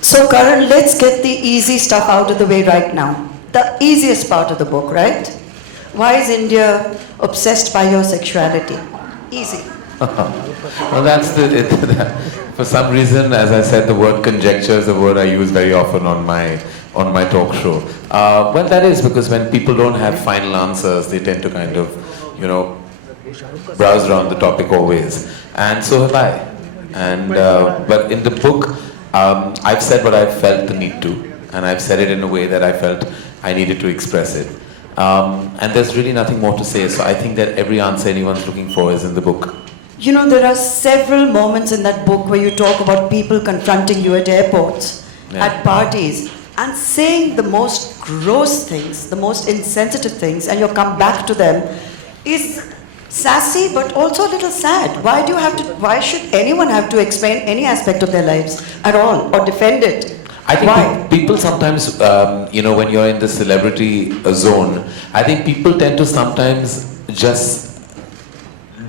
So Karan, let's get the easy stuff out of the way right now. The easiest part of the book, right? Why is India obsessed by your sexuality? Easy. Well, that's for some reason, as I said, the word conjecture is a word I use very often on my talk show. Well, that is because when people don't have final answers, they tend to kind of, browse around the topic always. And so have I. And but in the book, I've said what I felt the need to, and I've said it in a way that I felt I needed to express it. And there's really nothing more to say. So I think that every answer anyone's looking for is in the book. You know, there are several moments in that book where you talk about people confronting you at airports, at parties, and saying the most gross things, the most insensitive things, and you come back to them is sassy but also a little sad. Why should anyone have to explain any aspect of their lives at all or defend it? I think people sometimes, when you're in the celebrity zone, I think people tend to sometimes just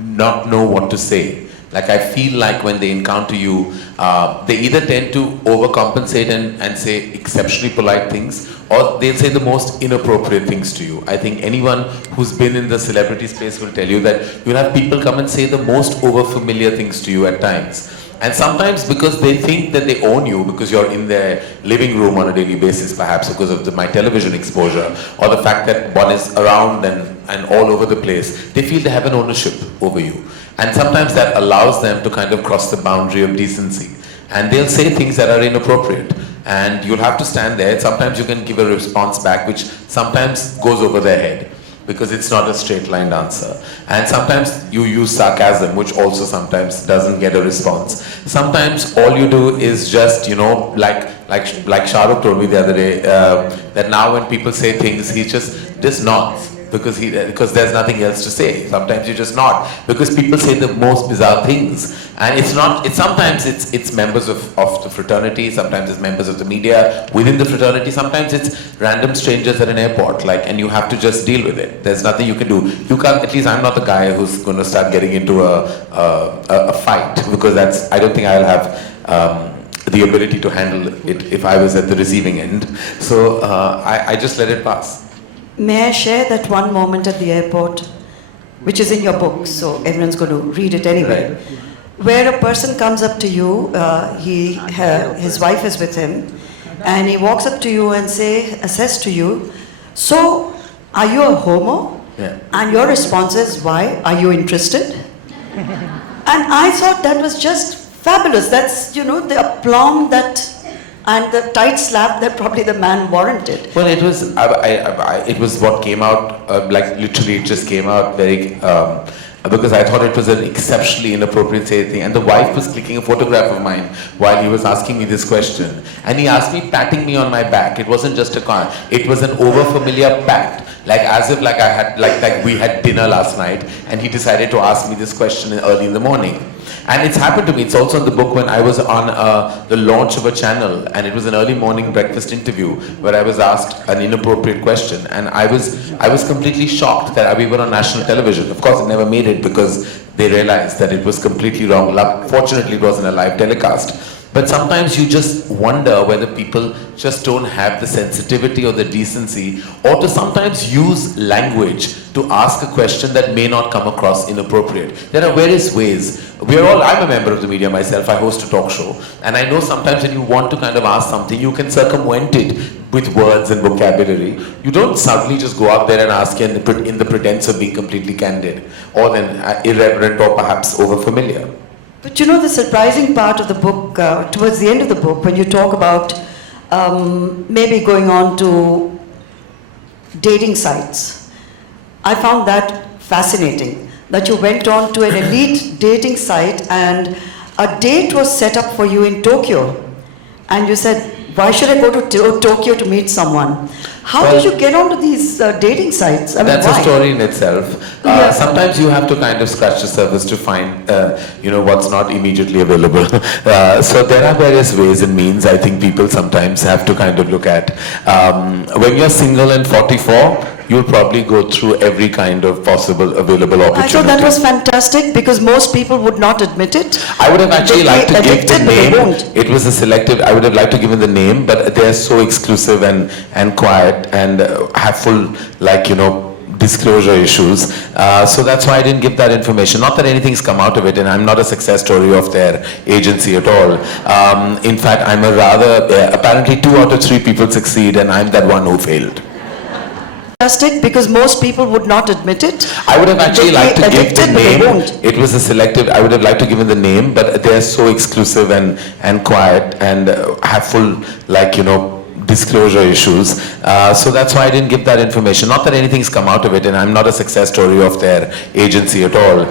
not know what to say. Like I feel like when they encounter you, they either tend to overcompensate and say exceptionally polite things, or they'll say the most inappropriate things to you. I think anyone who's been in the celebrity space will tell you that you'll have people come and say the most overfamiliar things to you at times. And sometimes because they think that they own you, because you're in their living room on a daily basis, perhaps because of my television exposure, or the fact that one is around and all over the place, they feel they have an ownership over you. And sometimes that allows them to kind of cross the boundary of decency. And they'll say things that are inappropriate. And you'll have to stand there. Sometimes you can give a response back, which sometimes goes over their head, because it's not a straight-line answer. And sometimes you use sarcasm, which also sometimes doesn't get a response. Sometimes all you do is just, like Shah Rukh told me the other day, that now when people say things, he just nods. Because there's nothing else to say. Sometimes you just nod because people say the most bizarre things, and sometimes it's members of the fraternity, sometimes it's members of the media within the fraternity, sometimes it's random strangers at an airport, and you have to just deal with it. There's nothing you can do. You can't. At least I'm not the guy who's going to start getting into a fight, because I don't think I'll have the ability to handle it if I was at the receiving end. So I just let it pass. May I share that one moment at the airport, which is in your book, so everyone's going to read it anyway, right, where a person comes up to you, his wife is with him, and he walks up to you and says to you, "So, are you a homo?" Yeah. And your response is, "Why? Are you interested?" And I thought that was just fabulous. That's, the aplomb and the tight slap that probably the man warranted. Well, it was what came out, literally it just came out very, because I thought it was an exceptionally inappropriate thing. And the wife was clicking a photograph of mine while he was asking me this question. And he asked me, patting me on my back. It wasn't just a car, it was an overfamiliar pat. As if I had, we had dinner last night, and he decided to ask me this question early in the morning. And it's happened to me. It's also in the book when I was on the launch of a channel, and it was an early morning breakfast interview where I was asked an inappropriate question, and I was completely shocked that we were on national television. Of course, it never made it because they realized that it was completely wrong. Fortunately, it wasn't a live telecast. But sometimes you just wonder whether people just don't have the sensitivity or the decency, or to sometimes use language to ask a question that may not come across inappropriate. There are various ways. I'm a member of the media myself, I host a talk show, and I know sometimes when you want to kind of ask something, you can circumvent it with words and vocabulary. You don't suddenly just go out there and ask in the pretense of being completely candid, or then irreverent or perhaps overfamiliar. But the surprising part of the book, towards the end of the book, when you talk about maybe going on to dating sites, I found that fascinating, that you went on to an elite dating site and a date was set up for you in Tokyo. And you said, why should I go to Tokyo to meet someone? How did you get onto these dating sites? That's a story in itself. Sometimes you have to kind of scratch the surface to find, what's not immediately available. So there are various ways and means I think people sometimes have to kind of look at. When you're single and 44, you'll probably go through every kind of possible available I opportunity. thought that was fantastic because most people would not admit it. I would have actually They'd liked be to give the addicted, but they name. won't. It was a selective. I would have liked to give the name, but they're so exclusive and quiet and have full disclosure issues. So that's why I didn't give that information. Not that anything's come out of it, and I'm not a success story of their agency at all. In fact, I'm a rather apparently 2 out of 3 people succeed, and I'm that one who failed. Fantastic because most people would not admit it. I would have actually They'd be liked to give the addicted, but they name. won't. It was a selective. I would have liked to give the name, but they're so exclusive and quiet and have full disclosure issues. So that's why I didn't give that information. Not that anything's come out of it, and I'm not a success story of their agency at all.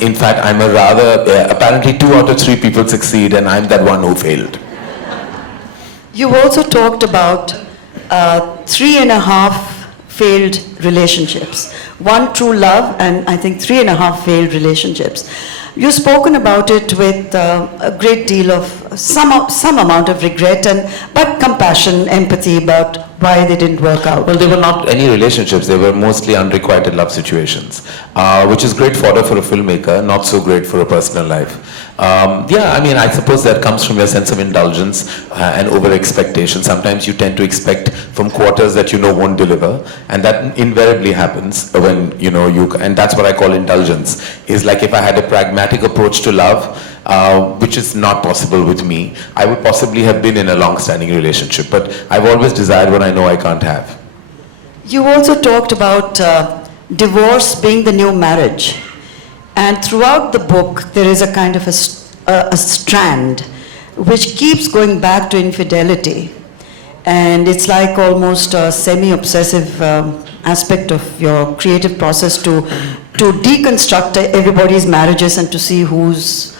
In fact, I'm a rather apparently 2 out of 3 people succeed, and I'm that one who failed. You also talked about 3.5 failed relationships. 1 true love and I think 3.5 failed relationships. You've spoken about it with a great deal of some amount of regret but compassion, empathy about why they didn't work out. Well, they were not any relationships. They were mostly unrequited love situations, which is great fodder for a filmmaker, not so great for a personal life. I suppose that comes from your sense of indulgence and over-expectation. Sometimes you tend to expect from quarters that won't deliver, and that invariably happens when and that's what I call indulgence. Is like if I had a pragmatic approach to love, which is not possible with me, I would possibly have been in a long-standing relationship, but I've always desired what I know I can't have. You also talked about divorce being the new marriage. And throughout the book, there is a kind of a strand which keeps going back to infidelity. And it's like almost a semi-obsessive aspect of your creative process to deconstruct everybody's marriages and to see who's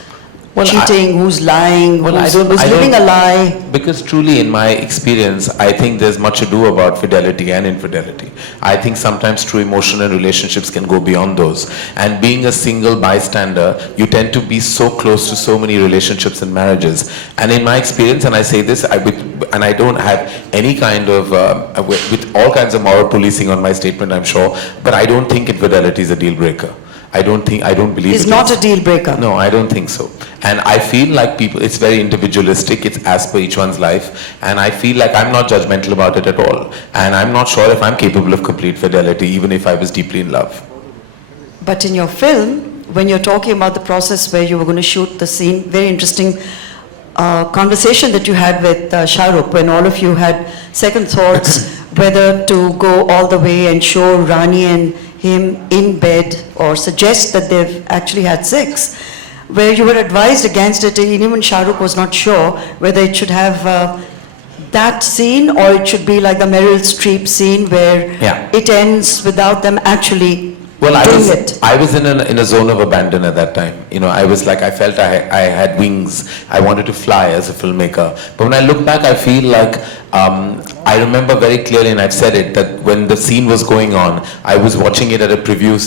cheating, who's lying, who's living a lie. Because truly, in my experience, I think there's much ado about fidelity and infidelity. I think sometimes true emotional relationships can go beyond those. And being a single bystander, you tend to be so close to so many relationships and marriages. And in my experience, and I say this, and I don't have any kind of, with all kinds of moral policing on my statement, I'm sure, but I don't think infidelity is a deal breaker. I don't believe it's not a deal breaker. No, I don't think so. And I feel like it's very individualistic, it's as per each one's life, and I feel like I'm not judgmental about it at all. And I'm not sure if I'm capable of complete fidelity, even if I was deeply in love. But in your film, when you're talking about the process where you were going to shoot the scene, very interesting conversation that you had with Shah Rukh, when all of you had second thoughts whether to go all the way and show Rani and him in bed or suggest that they've actually had sex, where you were advised against it, and even Shah Rukh was not sure whether it should have that scene or it should be like the Meryl Streep scene where it ends without them actually doing it. I was in a zone of abandon at that time. I was like, I felt I had wings. I wanted to fly as a filmmaker. But when I look back, I feel like I remember very clearly, and I've said it, that when the scene was going on, I was watching it at a preview,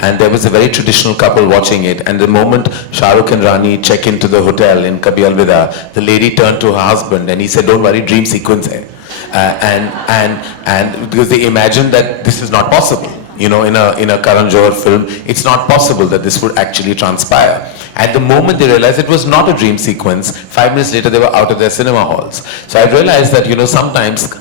and there was a very traditional couple watching it. And the moment Shah Rukh and Rani check into the hotel in Kabhi Alvida, the lady turned to her husband and he said, "Don't worry, dream sequence hai." And because they imagined that this is not possible. In a Karan Johar film, it's not possible that this would actually transpire. At the moment they realized it was not a dream sequence, 5 minutes later they were out of their cinema halls. So I realized that, sometimes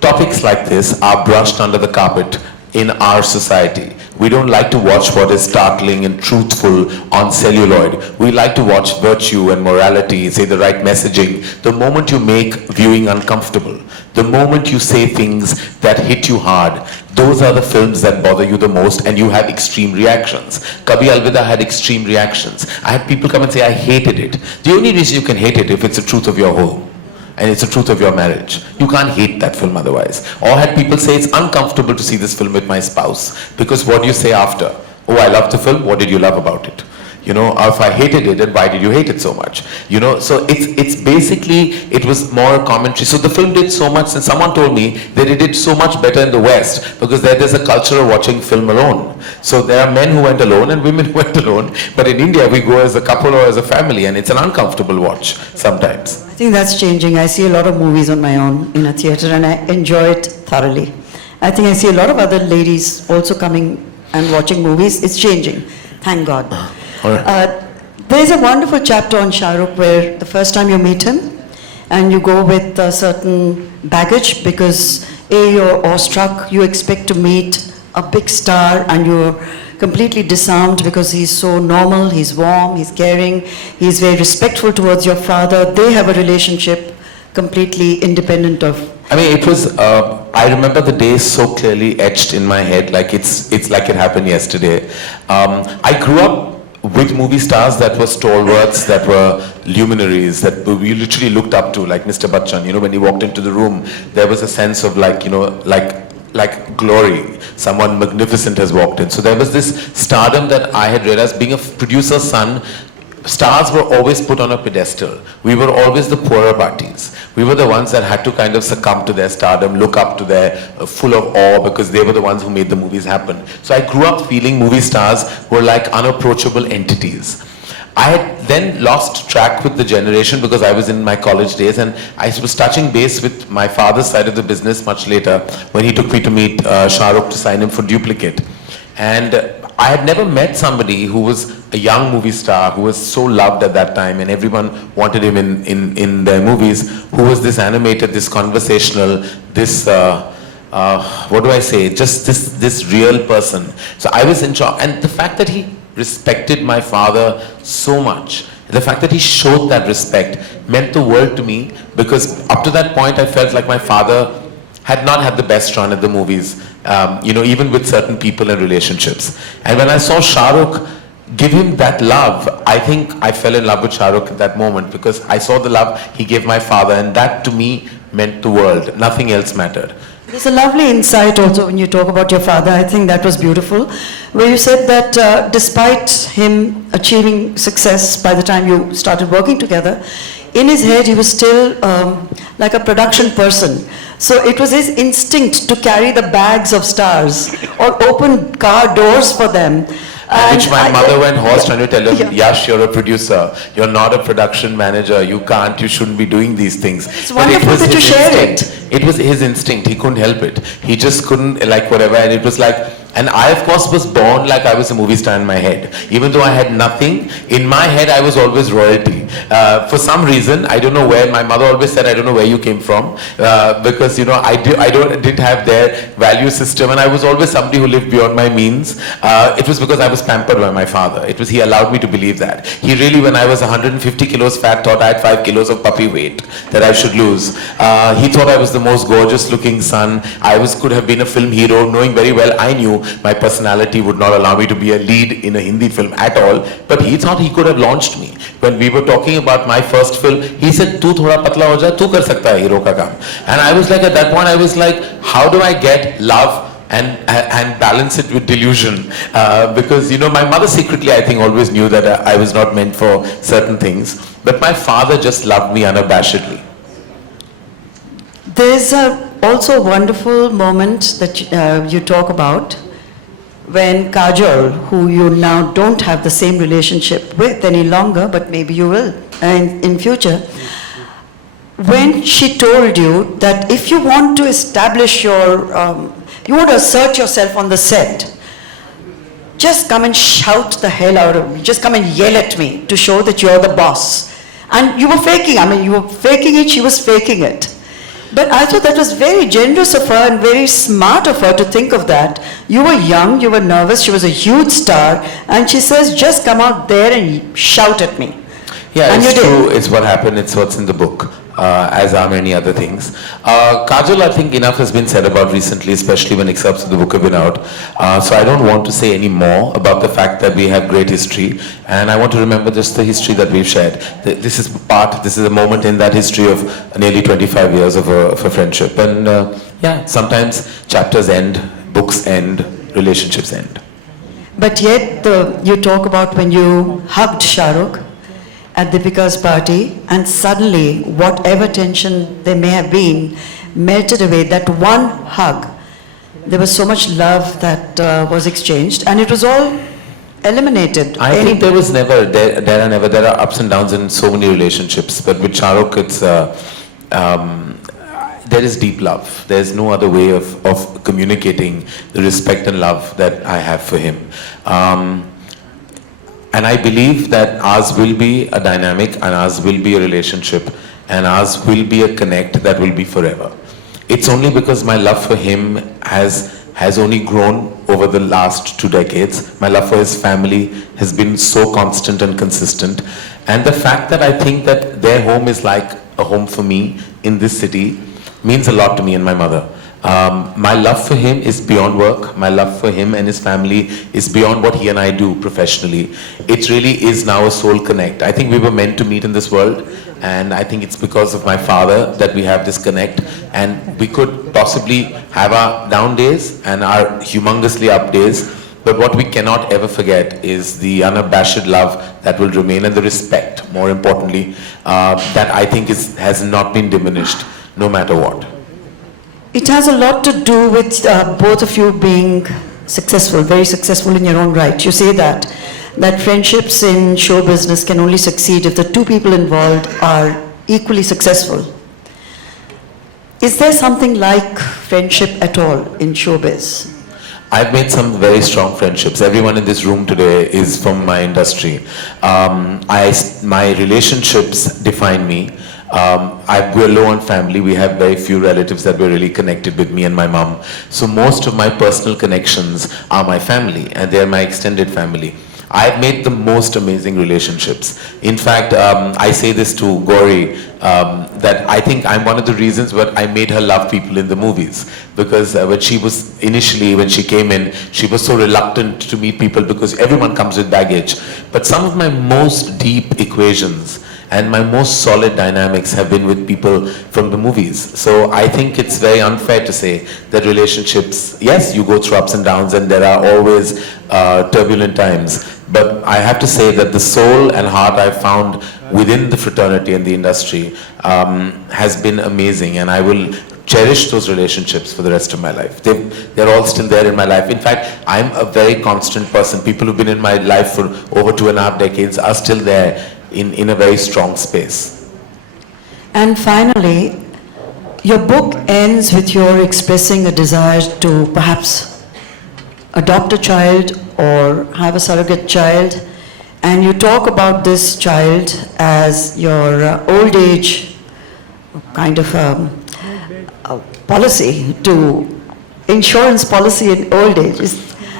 topics like this are brushed under the carpet in our society. We don't like to watch what is startling and truthful on celluloid. We like to watch virtue and morality, say the right messaging. The moment you make viewing uncomfortable, the moment you say things that hit you hard, those are the films that bother you the most, and you have extreme reactions. Kabhi Alvida had extreme reactions. I had people come and say, I hated it. The only reason you can hate it if it's the truth of your home. And it's the truth of your marriage. You can't hate that film otherwise. Or had people say it's uncomfortable to see this film with my spouse because what do you say after? Oh, I loved the film. What did you love about it? Or if I hated it, then why did you hate it so much? So it's basically, it was more a commentary. So the film did so much, and someone told me that it did so much better in the West because there's a culture of watching film alone. So there are men who went alone and women who went alone. But in India, we go as a couple or as a family, and it's an uncomfortable watch sometimes. I think that's changing. I see a lot of movies on my own in a theatre and I enjoy it thoroughly. I think I see a lot of other ladies also coming and watching movies. It's changing, thank God. All right. There's a wonderful chapter on Shah Rukh where the first time you meet him and you go with a certain baggage because A, you're awestruck, you expect to meet a big star and you're completely disarmed because he's so normal, he's warm, he's caring, he's very respectful towards your father. They have a relationship completely independent of... I mean, it was, I remember the day so clearly etched in my head, like it's like it happened yesterday. I grew up with movie stars that were stalwarts, that were luminaries, that we literally looked up to, like Mr. Bachchan. You know, when he walked into the room, there was a sense of like, you know, like glory. Someone magnificent has walked in. So there was this stardom that I had realized, being a producer's son, stars were always put on a pedestal. We were always the poorer parties. We were the ones that had to kind of succumb to their stardom, look up to their full of awe, because they were the ones who made the movies happen. So I grew up feeling movie stars were like unapproachable entities. I had then lost track with the generation because I was in my college days, and I was touching base with my father's side of the business much later when he took me to meet Shah Rukh to sign him for Duplicate. And I had never met somebody who was a young movie star, who was so loved at that time and everyone wanted him in their movies, who was this animated, this conversational, this, what do I say, just this real person. So I was in shock. And the fact that he respected my father so much, the fact that he showed that respect meant the world to me, because up to that point I felt like my father had not had the best run at the movies, you know, even with certain people and relationships. And when I saw Shah Rukh give him that love, I think I fell in love with Shah Rukh at that moment, because I saw the love he gave my father, and that to me meant the world. Nothing else mattered. There's a lovely insight also when you talk about your father. I think that was beautiful, where you said that despite him achieving success by the time you started working together, in his head he was still like a production person. So it was his instinct to carry the bags of stars or open car doors for them. Which my mother went hoarse trying to tell him, Yash, you're a producer, you're not a production manager, you shouldn't be doing these things. It's wonderful that you share it. It was his instinct, he couldn't help it. He just couldn't, like whatever, and it was like, and I of course was born like I was a movie star in my head. Even though I had nothing, in my head I was always royalty. For some reason, I don't know where, my mother always said, I don't know where you came from, because you know, I didn't have their value system, and I was always somebody who lived beyond my means. It was because I was pampered by my father. He allowed me to believe that. He really, when I was 150 kilos fat, thought I had 5 kilos of puppy weight that I should lose. He thought I was the most gorgeous looking son. Could have been a film hero, knowing very well I knew my personality would not allow me to be a lead in a Hindi film at all. But he thought he could have launched me. When we were talking about my first film, he said, "Tu thoda patla ho ja, tu kar sakta hai hero ka kaam." And I was like, at that point, I was like, how do I get love and balance it with delusion? Because, you know, my mother secretly, I think, always knew that I was not meant for certain things. But my father just loved me unabashedly. There's also a wonderful moment that you talk about when Kajol, who you now don't have the same relationship with any longer, but maybe you will in future, when she told you that if you want to establish your, you want to assert yourself on the set, just come and shout the hell out of me, just come and yell at me to show that you're the boss. And you were faking, I mean, you were faking it, she was faking it. But I thought that was very generous of her and very smart of her to think of that. You were young, you were nervous, she was a huge star, and she says, just come out there and shout at me. Yeah, and it's true, it's what happened, it's what's in the book, as are many other things. Kajol, I think enough has been said about recently, especially when excerpts of the book have been out. So I don't want to say any more about the fact that we have great history, and I want to remember just the history that we've shared. This is a moment in that history of nearly 25 years of a friendship. And yeah, sometimes chapters end, books end, relationships end. But yet, you talk about when you hugged Shah Rukh at Deepika's party, and suddenly, whatever tension there may have been, melted away. That one hug, there was so much love that was exchanged, and it was all eliminated. I think there are ups and downs in so many relationships, but with Shah Rukh, it's there is deep love. There's no other way of communicating the respect and love that I have for him. And I believe that ours will be a dynamic, and ours will be a relationship, and ours will be a connect that will be forever. It's only because my love for him has only grown over the last 2 decades. My love for his family has been so constant and consistent. And the fact that I think that their home is like a home for me in this city means a lot to me and my mother. My love for him is beyond work. My love for him and his family is beyond what he and I do professionally. It really is now a soul connect. I think we were meant to meet in this world, and I think it's because of my father that we have this connect, and we could possibly have our down days and our humongously up days, but what we cannot ever forget is the unabashed love that will remain, and the respect, more importantly, that I think has not been diminished no matter what. It has a lot to do with both of you being successful, very successful in your own right. You say that friendships in show business can only succeed if the two people involved are equally successful. Is there something like friendship at all in showbiz? I've made some very strong friendships. Everyone in this room today is from my industry. My relationships define me. We're low on family. We have very few relatives that were really connected with me and my mom. So most of my personal connections are my family, and they're my extended family. I've made the most amazing relationships. In fact, I say this to Gauri, that I think I'm one of the reasons why I made her love people in the movies. Because when she came in, she was so reluctant to meet people because everyone comes with baggage. But some of my most deep equations and my most solid dynamics have been with people from the movies. So I think it's very unfair to say that relationships, yes, you go through ups and downs, and there are always turbulent times. But I have to say that the soul and heart I've found within the fraternity and the industry has been amazing, and I will cherish those relationships for the rest of my life. They're all still there in my life. In fact, I'm a very constant person. People who've been in my life for over 2.5 decades are still there in a very strong space. And finally, your book ends with your expressing a desire to perhaps adopt a child or have a surrogate child, and you talk about this child as your old age kind of policy, to insurance policy in old age.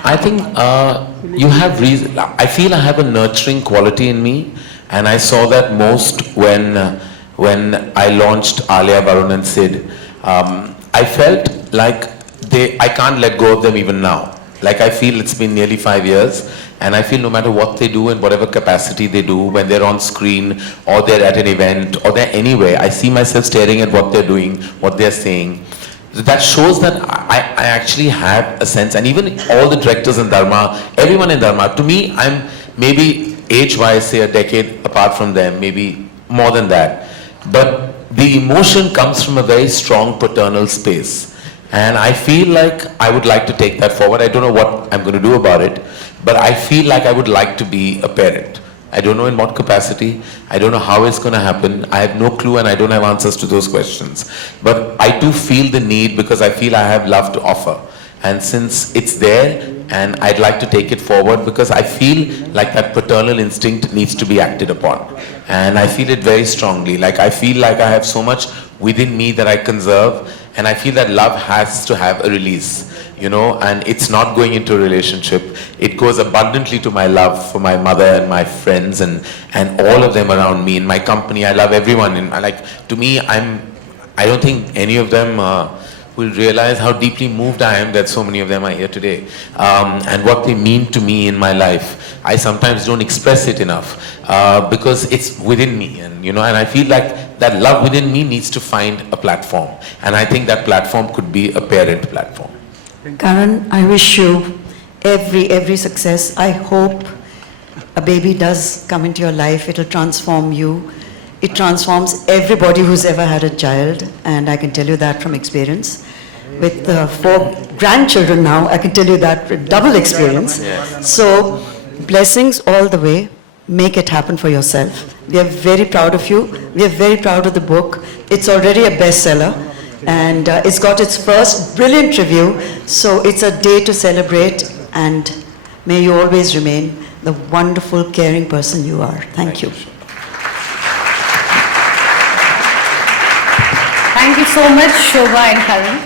I think you have reason. I feel I have a nurturing quality in me, and I saw that most when I launched Alia, Varun and Sid. I felt like I can't let go of them even now. Like I feel it's been nearly 5 years, and I feel no matter what they do in whatever capacity they do, when they're on screen or they're at an event or they're anywhere, I see myself staring at what they're doing, what they're saying. That shows that I actually have a sense, and even all the directors in Dharma, everyone in Dharma, to me, I'm maybe age-wise, say a decade apart from them, maybe more than that. But the emotion comes from a very strong paternal space. And I feel like I would like to take that forward. I don't know what I'm going to do about it, but I feel like I would like to be a parent. I don't know in what capacity. I don't know how it's going to happen. I have no clue, and I don't have answers to those questions. But I do feel the need, because I feel I have love to offer. And since it's there, and I'd like to take it forward, because I feel like that paternal instinct needs to be acted upon. And I feel it very strongly. Like I feel like I have so much within me that I conserve, and I feel that love has to have a release, and it's not going into a relationship. It goes abundantly to my love for my mother and my friends and all of them around me in my company. I love everyone. To me, I don't think any of them will realize how deeply moved I am that so many of them are here today, and what they mean to me in my life. I sometimes don't express it enough because it's within me, and I feel like that love within me needs to find a platform, and I think that platform could be a parent platform. Karan, I wish you every success. I hope a baby does come into your life. It'll transform you. It transforms everybody who's ever had a child, and I can tell you that from experience. With 4 grandchildren now, I can tell you that with double experience. Yes. So, blessings all the way. Make it happen for yourself. We are very proud of you. We are very proud of the book. It's already a bestseller. And it's got its first brilliant review, so it's a day to celebrate, and may you always remain the wonderful, caring person you are. Thank you. Thank you so much, Shobhaa and Karan.